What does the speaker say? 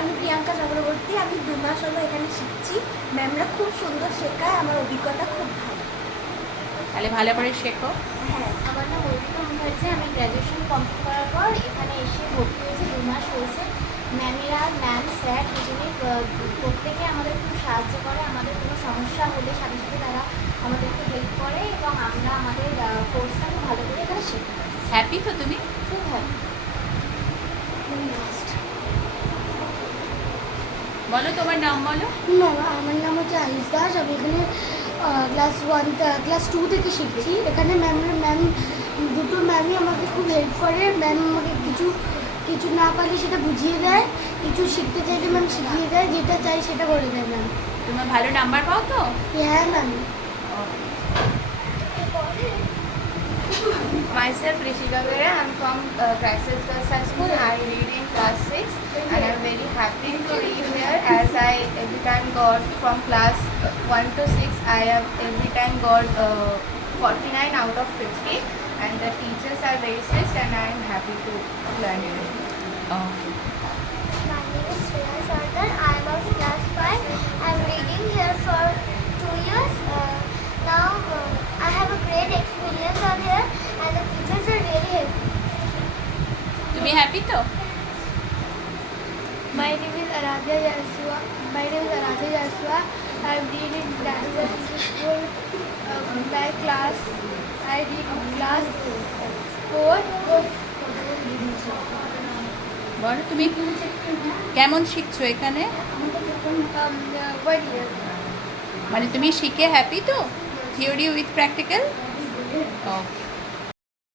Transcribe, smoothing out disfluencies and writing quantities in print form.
আমি প্রিয়াঙ্কা চক্রবর্তী, আমি 2 মাস হলো এখানে শিখছি। ম্যামরা খুব সুন্দর শেখায়, আমার অভিজ্ঞতা খুব ভালো। তাহলে ভালো করে শেখো। হ্যাঁ, আমার নাম অর্পিতা মুখার্জি। আমি গ্র্যাজুয়েশন কমপ্লিট করার পর এখানে এসে ভর্তি হয়েছি, 2 মাস হয়েছে। ম্যাম স্যার দুজনেই প্রত্যেকে আমাদের খুব সাহায্য করে। আমাদের কোনো সমস্যা হলে সাথে সাথে তারা আমাদেরকে হেল্প করে এবং আমরা আমাদের কোর্সটা খুব ভালো করে এখানে শেখা। হ্যাপি তো তুমি? খুব হ্যাপি। বলো তোমার নাম বলো। আমার নাম হচ্ছে আয়ুষ দাস। আমি এখানে ক্লাস 2 থেকে শিখছি। এখানে দুটো ম্যামই আমাকে খুব হেল্প করে। ম্যাম আমাকে কিছু না পারলে সেটা বুঝিয়ে দেয়, কিছু শিখতে চাইলে ম্যাম শিখিয়ে দেয়, যেটা চাই সেটা করে দেয় ম্যাম। তোমার ভালো নাম্বার পাও তো? হ্যাঁ ma'am. Myself Rishika Vera. I'm from Crisis Girls High School. I read in class 6 and I'm very happy to read here as I every time got from class 1 to 6 I have every time got 49 out of 50 and the teachers are very strict and I am happy to learn here. My name is Shreya Sardar. I am of class 5. I am reading here for 2 years. Now I have a great experience on here and the teachers are really helpful. তুমি happy তো? My name is Aradhya Jaswa. I am reading in Graduate School. My class, I read class 4. বলো তুমি কেমন শিখছো এখানে? 1 year. মানে তুমি শিখে happy তো? Theory with practical? ওকে।